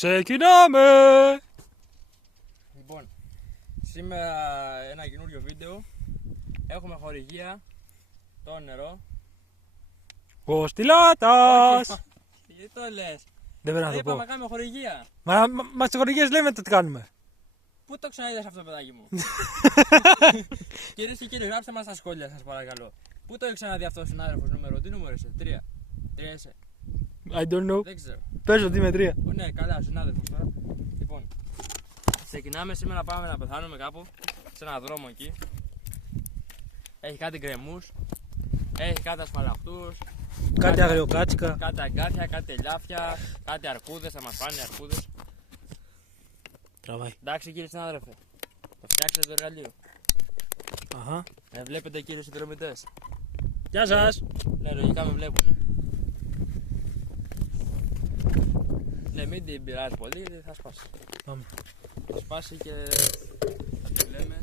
Ξεκινάμε! Λοιπόν, σήμερα ένα καινούριο βίντεο. Έχουμε χορηγία, το νερό. Ο Στυλάτας! Γιατί το λες? Δεν πρέπει να το Είπαμε πω. να κάνουμε χορηγία. Μα στις χορηγίες λέμε το τι κάνουμε. Πού το ξαναείδες αυτό, παιδάκι μου? Κυρίες και κύριοι, γράψτε μας στα σχόλια, σας παρακαλώ. Πού το έχει ξαναδεί αυτό ο συνάδελφος νούμερο? Τι νούμερο είσαι? 3. 3 είσαι? I don't know. Δεν ξέρω. Πες ότι είμαι 3. Ναι, καλά, ο συνάδελφος τώρα. Λοιπόν, ξεκινάμε. Σήμερα πάμε να πεθάνουμε κάπου σε έναν δρόμο εκεί. Έχει κάτι γκρεμούς, έχει κάτι ασφαλαχτούς, Κάτι αγριοκάτσικα. κάτι αγκάθια, κάτι ελιάφια, κάτι αρκούδες, θα μας φάνε αρκούδες. Τραβάει. Εντάξει κύριε συνάδελφε, το φτιάξετε το εργαλείο. Αχα. Με βλέπετε κύριοι συνδρομητές? Γεια σας. Ναι, λογικά με βλέπουνε. Ναι, μην την πειράζει πολύ γιατί θα σπάσει. Πάμε. Θα σπάσει και θα τη λέμε.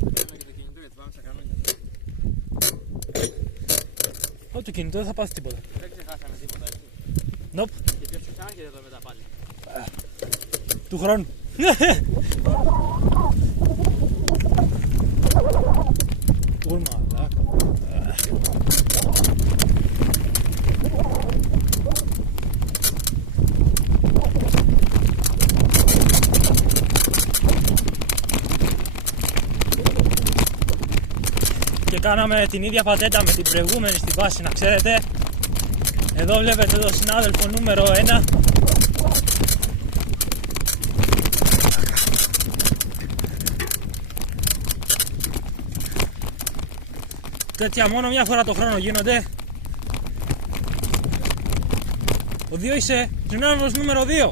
Λέμε και το κινητό γιατί πάμε στα κανόνια. Ό, το κινητό δεν θα πάθει τίποτα. Δεν ξεχάσαμε τίποτα έτσι. Nope. Και ποιος ξεχάσει εδώ μετά πάλι? Του χρόνου. Μαλάκα. Και κάναμε την ίδια πατέντα με την προηγούμενη στη βάση, να ξέρετε. Εδώ βλέπετε το συνάδελφο νούμερο 1. Τέτοια μόνο μια φορά το χρόνο γίνονται. Ο 2 είσαι συνάδελφος νούμερο 2.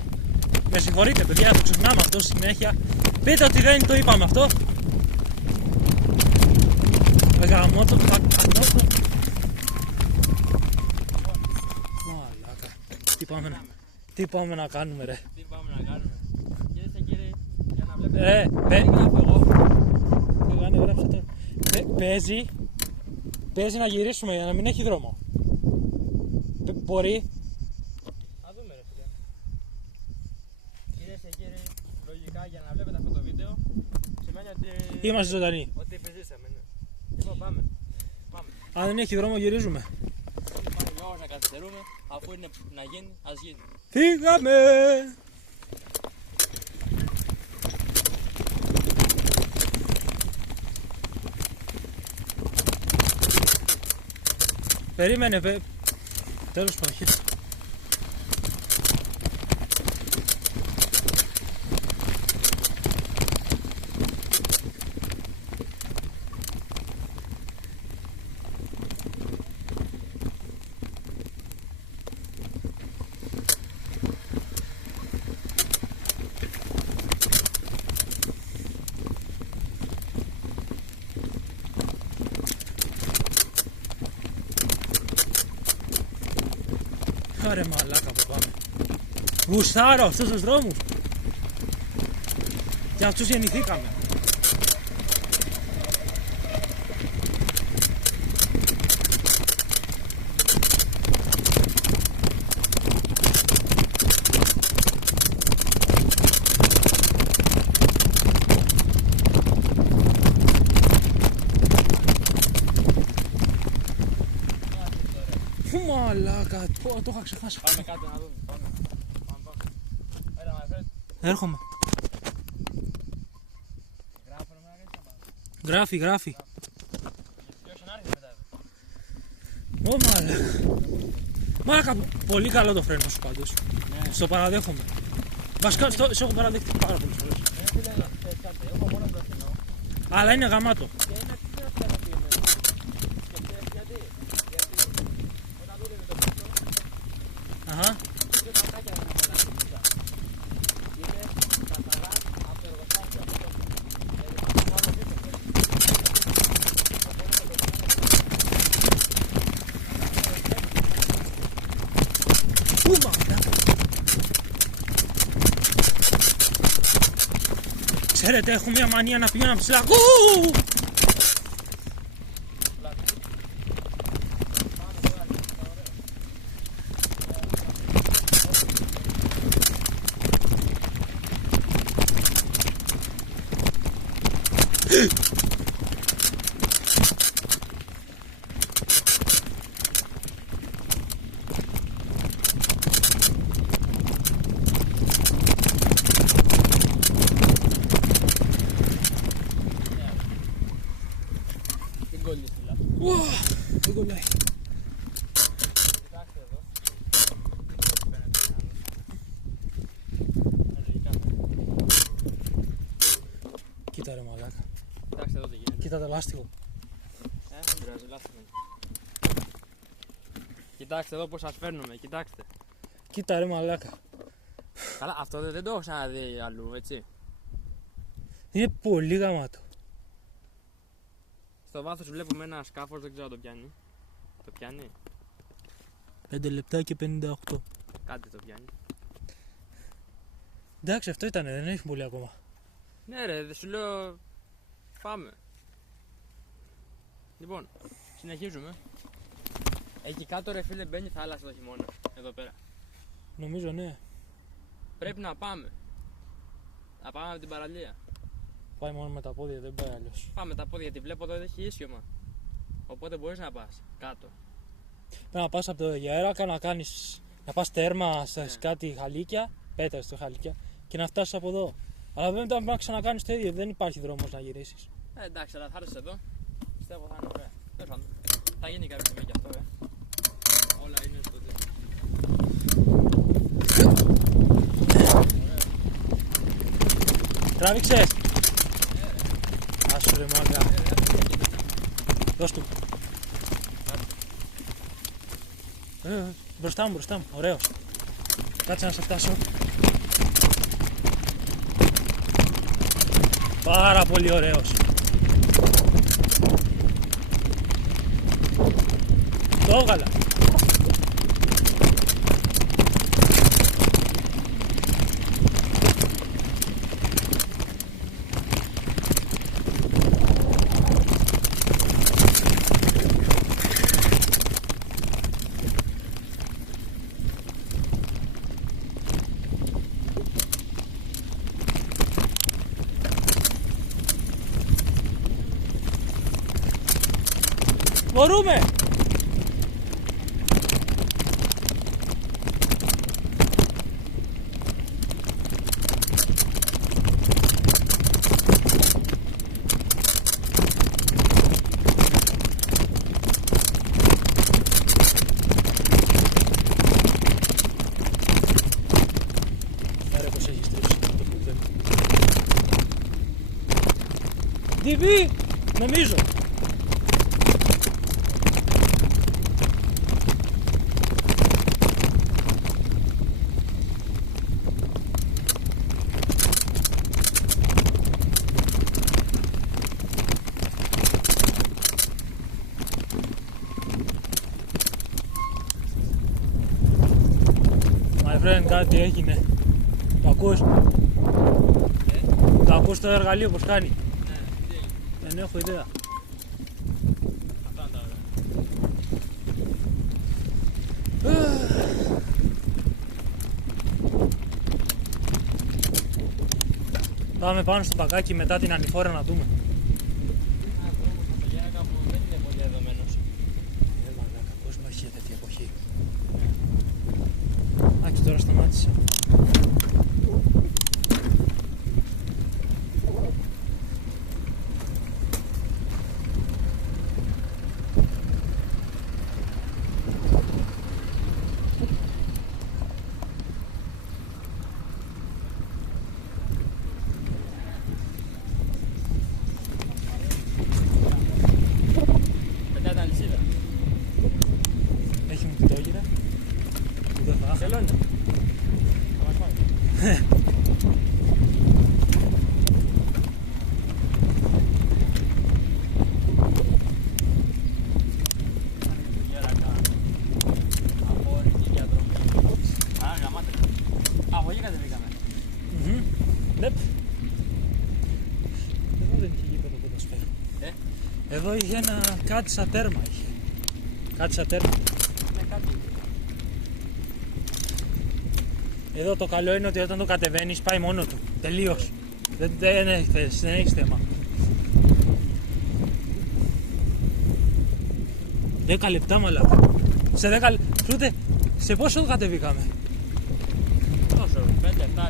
Με συγχωρείτε παιδιά, το ξεχνάμε αυτό συνέχεια. Πείτε ότι δεν το είπαμε αυτό. Γαμώτο, κακνότο. Μαλάκα. Τι πάμε να κάνουμε ρε? Τι πάμε να κάνουμε? Κυρίες και κύριοι, για να βλέπετε. Γράφω εγώ. γράψε τώρα. Παίζει να γυρίσουμε για να μην έχει δρόμο. Μπορεί. Θα δούμε ρε φίλε. Κυρίες και κύριοι, λογικά για να βλέπετε αυτό το βίντεο σημαίνει ότι Είμαστε ζωντανοί. ότι επιζήσαμε, ναι. Λοιπόν, πάμε. Αν δεν έχει δρόμο γυρίζουμε. Υπάρχει λόγος να καθυστερούμε, αφού είναι να γίνει, ας γίνει. Φύγαμε! Περίμενε, τέλος πάντων. Άρε μαλάκα που πάμε. Γουστάρω αυτούς τους δρόμους. Για αυτούς γεννηθήκαμε. Μαλάκα, το είχα ξεχάσει. Πάμε κάτω να δούμε. Πάμε. Έλα μα φέρεις. Έρχομαι. Γράφω να μην αγγίξαμε. Γράφει. Ποιος να έρθει μετά? Ω μαλάκα. Πολύ καλό το φρένο σου πάντως. Ναι. Στο παραδέχομαι. Βασικά σε έχω παραδεχτεί πάρα πολλές φορές. Έχω μόνο το φρενό. Αλλά είναι γαμάτο. Και είναι πιο ικανοποιημένος. Και ξέρεις γιατί? Γιατί όταν δούλευε το πίσω, Αχα. δύο πατάκια δεν είναι πολλά μέσα. Είναι καθαρά από το εργοστάσιο αυτό. Δηλαδή πάνω πίσω ξέρεις. Ου μαλάκα. Ξέρετε, έχω μια μανία να πηγαίνω ψηλά. Δεν κόλλησε τουλάχιστον. Δεν κολλάει. Κοιτάξτε εδώ. Κοίτα ρε μαλάκα. Κοιτάξτε εδώ τι γίνεται. Κοίτα το λάστιχο. Δεν πειράζει, λάστιχο είναι. Κοιτάξτε εδώ πως σας φέρνουμε, κοιτάξτε. Κοίτα ρε μαλάκα. Καλά, αυτό δεν το έχω ξαναδεί αλλού, έτσι. Είναι πολύ γαμάτο. Στο βάθος βλέπουμε ένα σκάφος, δεν ξέρω αν το πιάνει. Το πιάνει, 5 λεπτά και 58. κάτι το πιάνει. Εντάξει, αυτό ήτανε, δεν έχει πολύ ακόμα. Ναι ρε, δεν σου λέω. Πάμε. Λοιπόν, συνεχίζουμε. Εκεί κάτω ρε φίλε μπαίνει θάλασσα το χειμώνα. Εδώ πέρα. Νομίζω ναι. Πρέπει να πάμε. Να πάμε από την παραλία. Πάει μόνο με τα πόδια, δεν πάει αλλιώς. Πάμε τα πόδια γιατί βλέπω εδώ έχει ίσιωμα. Οπότε μπορείς να πας κάτω. Πρέπει να πας από το Γεράκα να πας τέρμα σε κάτι χαλίκια, πέτρα στο χαλίκια και να φτάσεις από εδώ. Αλλά δεν πρέπει να ξανακάνεις το ίδιο, δεν υπάρχει δρόμος να γυρίσεις. Εντάξει, αλλά θα έρθεις εδώ. Πιστεύω θα είναι ωραία. Τέλος πάντων. Θα γίνει κάποια στιγμή κι αυτό, Όλα είναι στο τέλος. Τράβηξες! Άσου ρε μάγκα. Δώσ' του. Μπροστά μου, ωραίος. Κάτσε να σε φτάσω. Πάρα πολύ ωραίος. Το έβγαλα. Μπορούμε! Άρα πως έχεις τρέψει το κουβέντα. DV! Νομίζω! Κάτι έγινε. Το ακούς? Το ακούς το εργαλείο πως κάνει? Ναι, τι έγινε? Δεν έχω ιδέα. Αυτά είναι τα ωραία. Πάμε πάνω στο πακάκι μετά την ανηφόρα να δούμε. Ένας δρόμος στο Γέρακα που δεν είναι πολύ δεδομένος. Δεν μαλάκα, πώς μου έχει τέτοια εποχή. Άκη τώρα σταμάτησε. Μετά την αλυσίδα. Έχει μου πιτόγυρα. Που δεν θα ήθελα. Τελώνει. Θα μας πάμε. Γέρακα. Απόρρικη διαδρομή. Α, γαμάτε. Από εκεί κατεβήκαμε. Νεπ. Εδώ δεν είχε γήπεδο ποδοσφαίρου. Εδώ είχε κάτι σαν τέρμα είχε. Κάτι σαν τέρμα. Ναι, κάτι. Εδώ το καλό είναι ότι όταν το κατεβαίνεις πάει μόνο του. Τελείως. Δεν έχεις θέμα. 10 λεπτά μαλάκα. Σε 10 λεπτά. Ούτε σε πόσο κατεβήκαμε. Πόσο, 5-7 λεπτά.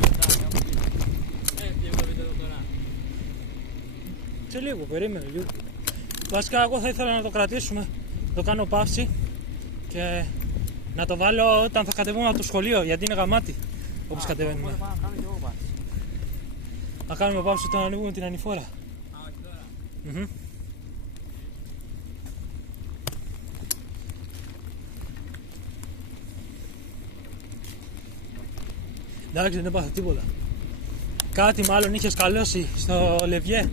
Έφυγε το βίντεο τώρα. Σε λίγο, περίμενε λίγο. Βασικά εγώ θα ήθελα να το κρατήσουμε. Το κάνω παύση. Και να το βάλω όταν θα κατεβούμε από το σχολείο. Γιατί είναι γαμάτι. Όπως κατεβαίνουμε. Οπότε πάω να κάνω και εγώ πάση. Να κάνουμε παύση όταν ανοίγουμε την ανηφόρα. Α, όχι τώρα. Εντάξει, δεν έπαθα τίποτα. Κάτι μάλλον είχε σκαλώσει στο λευγέ.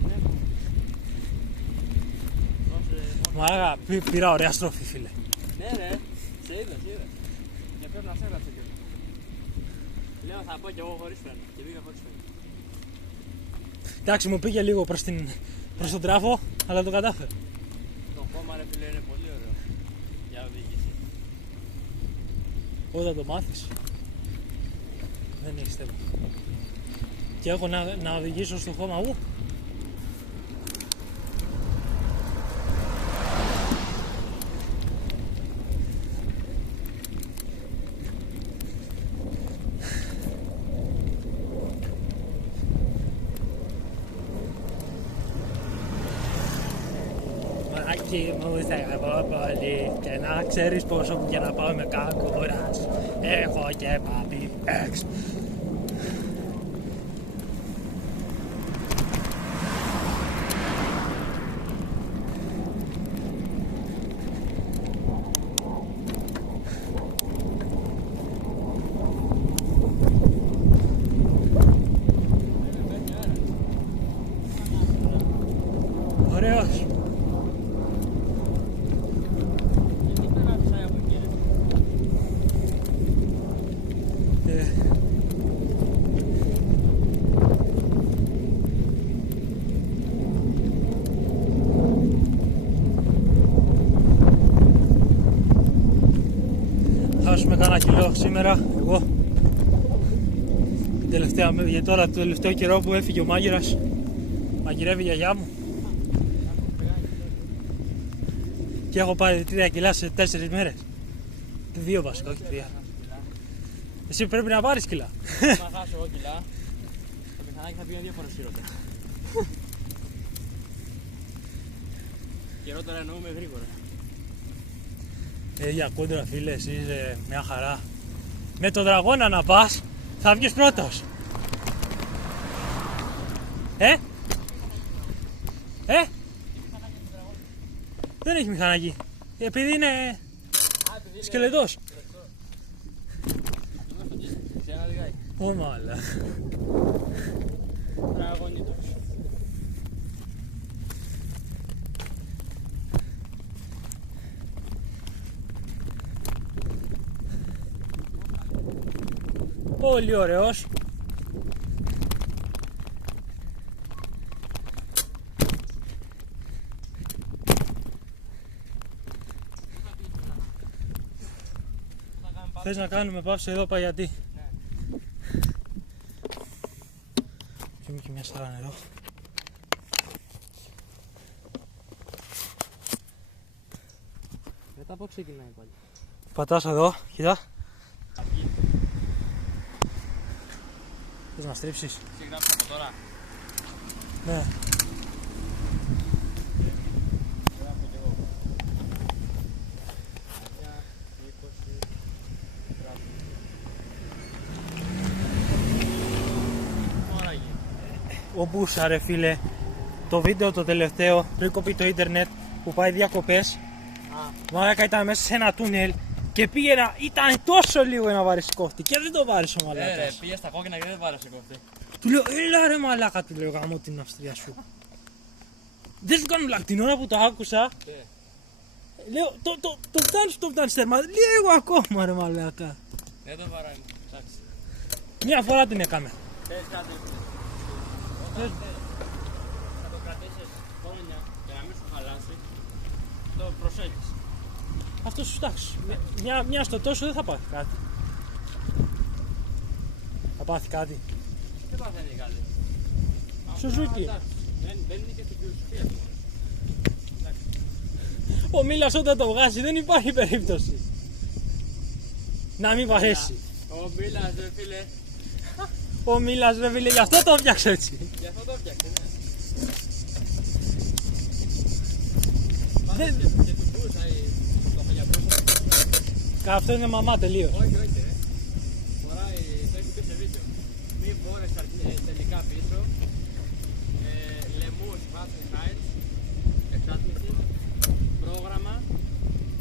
Μάγα, πήρα ωραία στροφή, φίλε. Ναι, ρε, σε είδα. Και πρέπει να σε έγραψε και. Λέω θα πω κι εγώ χωρίς φρένο. Και πήγα χωρίς φρένο. Εντάξει, μου πήγε λίγο προς τον τράφο, αλλά το κατάφερε. Το χώμα, ρε φίλε, είναι πολύ ωραίο. Για οδήγηση. Όταν το μάθεις, δεν έχεις θέμα. Και έχω να οδηγήσω στο χώμα μου. Μαράκι μου, σε αγαπώ πολύ και να ξέρεις πόσο που και να πάω με κακούρας. Έχω και παπί έξω. Ωραίος. Θα χάσουμε κανένα κιλό σήμερα, εγώ. Γιατί τώρα το τελευταίο καιρό που έφυγε ο μάγειρας, μαγειρεύει η γιαγιά μου. Και έχω πάρει 3 κιλά σε 4 μέρες. 2 βασικά, όχι 3. Εσύ πρέπει να πάρεις κιλά. Να χάσω εγώ κιλά. Το μηχανάκι θα πήγαινε 2 φορές χειρότερα. Χειρότερα εννοούμε γρήγορα. Για κόντρα φίλε, εσύ είσαι μια χαρά. Με τον δραγώνα να πας, θα βγεις πρώτος. Δεν έχει μηχανάκι. Επειδή είναι σκελετός. Ω μάλα. Τραγωνίτος. Πολύ ωραίος. Θες να κάνουμε παύση εδώ, πάει γιατί. Ναι. Πιούμε και μια σάρα νερό. Μετά από ξεκινάει πάλι. Πατάς εδώ, κοίτα. Αρχή. Θες να στρίψεις. Τι γράψεις από τώρα. Ναι. Γράφω κι εγώ. 20. Γράφω. Ωραία γίνει. Ο Μπούσα ρε φίλε, το βίντεο το τελευταίο πριν κοπεί το ίντερνετ που πάει διακοπές. Μαλάκα ήταν μέσα σε ένα τούνελ και πήγαινα, ήταν τόσο λίγο να βάρεις κόφτη και δεν το βάρεις ο μαλάκας. Ρε, πήγε στα κόκκινα και δεν βάρεσε κόφτη. Του λέω, έλα ρε μαλάκα, του λέω, γαμώ την Αυστρία σου. Δεν σου κάνω λάκ, την ώρα που το άκουσα, λέω, το φτάνεις τέρμα, λίγο ακόμα ρε μαλάκα. Δεν το βαράει, εντάξει. Μια φορά την έκαμε. Θες κάτι. Όταν θα το κρατήσεις χρόνια για να μην σου χαλάσει, το προσέχεις. Αυτό σου φτάξει. Μια στο τόσο δεν θα πάθει κάτι. Θα πάθει κάτι. Δεν παθαίνει κάτι. Σουζούκι. Δεν είναι και στην φιλοσοφία. Ο Μίλας όταν το βγάζει δεν υπάρχει περίπτωση να μην βαρέσει. Ο Μίλας ρε φίλε. Ο Μίλας ρε φίλε, γι' αυτό το φτιάξε έτσι. Γι' αυτό το φτιάξε, ναι. Δεν... Και του μπούσα το χαλιαπρόσο. Αυτό είναι μαμά τελείως. Όχι, όχι ρε. Φοράει, το έχει πει σε βίντεο. Μη μπόρες τελικά πίσω. Λεμούς, βάθμι, χάιτς. Εξάτμιση. Πρόγραμμα.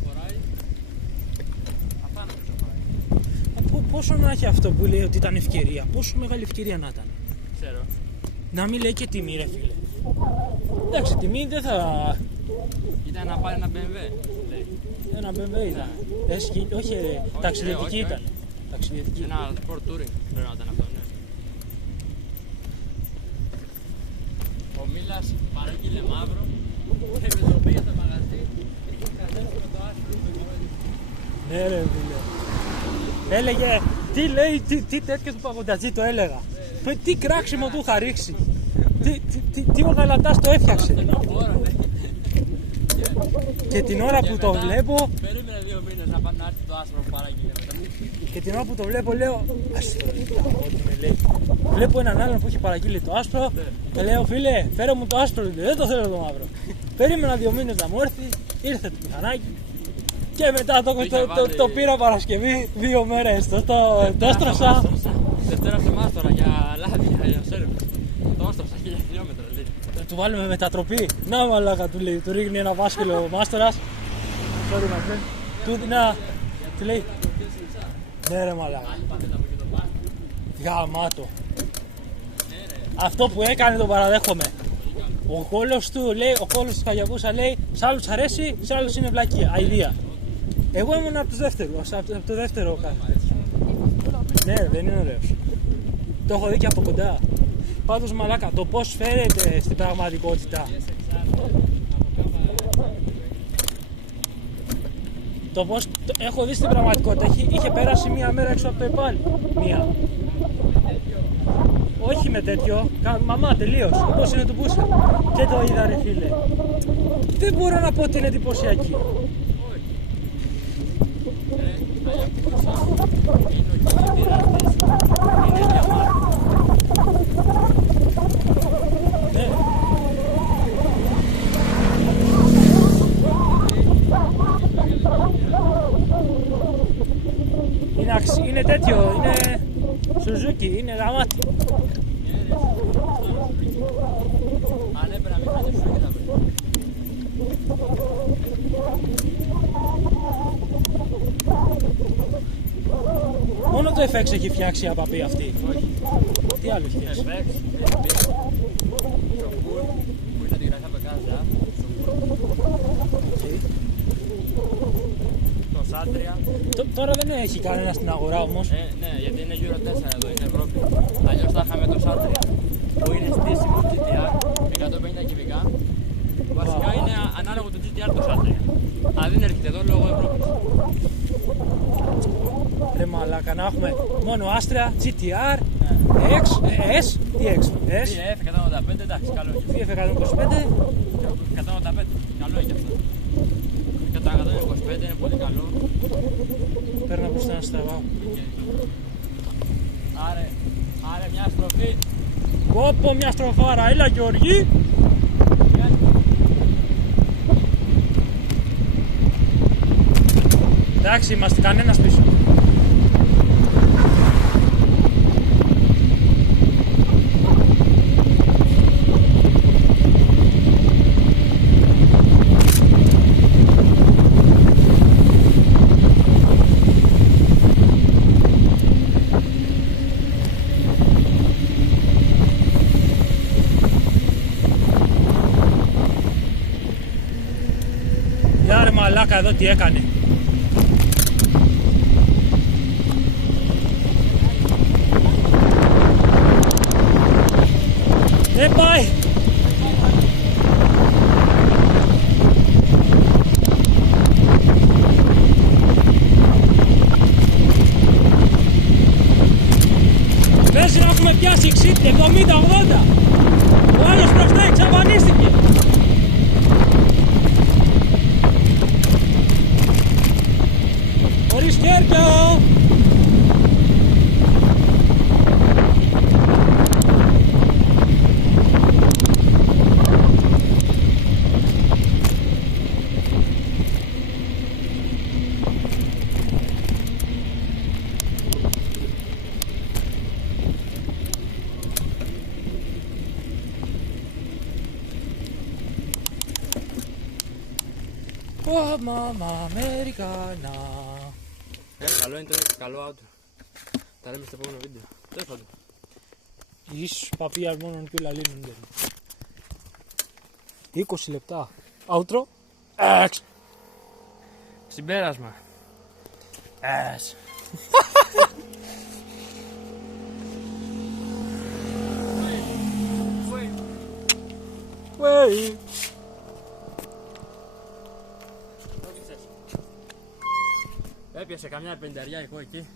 Φοράει. Αυτά νομίζω φοράει. Πόσο να έχει αυτό που λέει ότι ήταν ευκαιρία, πόσο μεγάλη ευκαιρία να ήταν. Ξέρω. Να μην λέει και τιμή ρε φίλε. Εντάξει, τιμή δεν θα... Ήταν να πάρει ένα BMW. Λέει. Ένα BMW ήταν. Όχι, ταξιδιωτική όχι, ήταν. Ταξιδιωτική. Ένα sport touring πρέπει να ήταν αυτό, ναι. Ο Μίλας παρήγγειλε μαύρο και με το πήγε στο μαγαζί και είχε κρατήσει με το άσπρο το κιόλι. Ναι ρε φίλε. Έλεγε, τι λέει, τι τέτοιο του παγοντατζή το έλεγα. Τι κράξιμο του είχα ρίξει. Τι ο Γαλατάς το έφτιαξε. Και την ώρα που το βλέπω, Περίμενε 2 μήνες να πάνε να έρθει το άσπρο που παράγγειλε μετά. και την ώρα που το βλέπω λέω, ας το ό,τι με λέει. Βλέπω έναν άλλον που έχει παραγγείλει το άσπρο και λέω, φίλε, φέρε μου το άστρο, δεν το θέλω το μαύρο. Περίμενα 2 μήνες να μου έρθει, ήρθε το μηχανάκι και μετά το πήρα Παρασκευή 2 μέρες. Το έστρωσα. Δευτέρα σε εμάς τώρα για λάδια, για σέρβις. Το έστρωσα 1000 χιλιόμετρα. Θα του βάλουμε μετατροπή. Να μαλάκα του λέει, του ρίχνει ένα βάσκελο μάστορας. Sorry my friend. Του λέει, ναι ρε μαλάκα. Γαμάτο. Αυτό που έκανε το παραδέχομαι. Ο κόλος του λέει, ο κόλος του Χαγιαπούσα λέει, σ' άλλους αρέσει, σ' άλλους είναι βλακία, αηδία. Εγώ ήμουν από τους δεύτερους, από το δεύτερο κάθε. Ναι, δεν είναι ωραίος. Το έχω δει και από κοντά. Πάντως μαλάκα, το πώς φέρεται στην πραγματικότητα. Το πώς έχω δει στην πραγματικότητα, είχε πέρασει μία μέρα έξω από το ΕΠΑΛ. Μία. Όχι με τέτοιο, μαμά τελείως, όπως είναι του Μπούσα. Και το είδα ρε φίλε. Δεν μπορώ να πω ότι είναι εντυπωσιακή. Ναι. Είναι τέτοιο, είναι Σουζούκι, είναι γαμάτι. Αν έπρεπε να μην χάσετε Σουζούκι θα βρει. Μόνο το FX έχει φτιάξει η απαπή αυτή. Όχι. Τι άλλο έχει φτιάξει. FX, Σοκούρ, που είναι την γραφή από casa. Το Σάντρια. Τώρα δεν έχει κανένα στην αγορά όμως. Ναι, γιατί είναι Euro 4 εδώ, είναι Ευρώπη. Αλλιώς θα είχαμε το Σάντρια, που είναι στήσιμο GTR, 150 κυβικά. Βασικά είναι ανάλογο του GTR το Σάντρια. Αλλά δεν έρχεται εδώ λόγω Ευρώπης. Ρε μαλάκα, να έχουμε μόνο Άστρια, GTR, X, S, τι X, S, F185, εντάξει, καλό έχει. F125. 185, καλό έχει αυτό. Και το 125 είναι πολύ καλό. Παίρνω μπροστά να στραβάω. Άρε μια στροφή. Κόπο μια στροφάρα, έλα Γιώργη. Εντάξει, είμαστε κανένας πίσω. Για ρε μαλάκα εδώ τι έκανε. Δεν πάει. Πες να έχουμε πιάσει 70-80. Ο άλλος μπροστά εξαφανίστηκε. χέρια! Oh, mama, Americana. Καλό είναι το καλό outro. Τα λέμε στο επόμενο βίντεο. Τέλος πάντων. Ίσως παπίας μόνον και όλα λύνονται. 20 λεπτά. Outro. Εξ. Συμπέρασμα. Εξ. Wait. Έπιασε καμιά πενταριά εγώ εκεί.